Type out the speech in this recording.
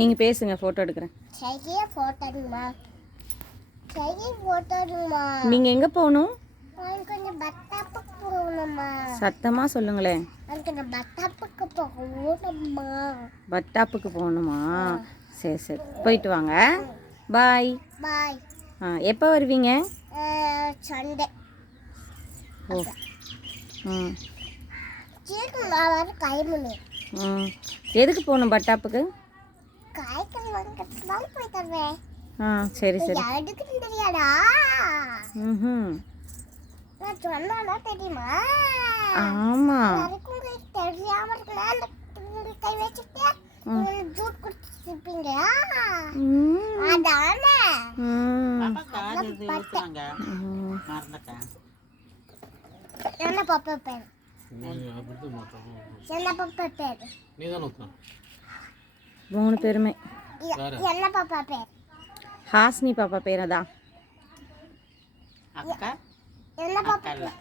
நீங்கள் பேசுங்க, ஃபோட்டோ எடுக்கிறேன். நீங்கள் எங்கே போகணும்? சத்தமாக சொல்லுங்களேன். பட்டாப்புக்கு போகணுமா? சரி சரி, போயிட்டு வாங்க. பாய். பாய். எப்போ வருவீங்க? சண்டே. ஓ. எதுக்கு போகணும் பட்டாப்புக்கு? சரி சரி. தெரியாதா? தெரியுமா? ஆமா. தெரியாம கை வச்சுட்டு ஜூட் குடிச்சிருப்பீங்க. அதானே. என்ன பாப்பா பேர்? என்ன பாப்பா பேர்? மூணு பேருமே. என்ன பாப்பா பேர்? ஹாஸ்னி பாப்பா பேர். அதான் என்ன பாப்பா பேர்?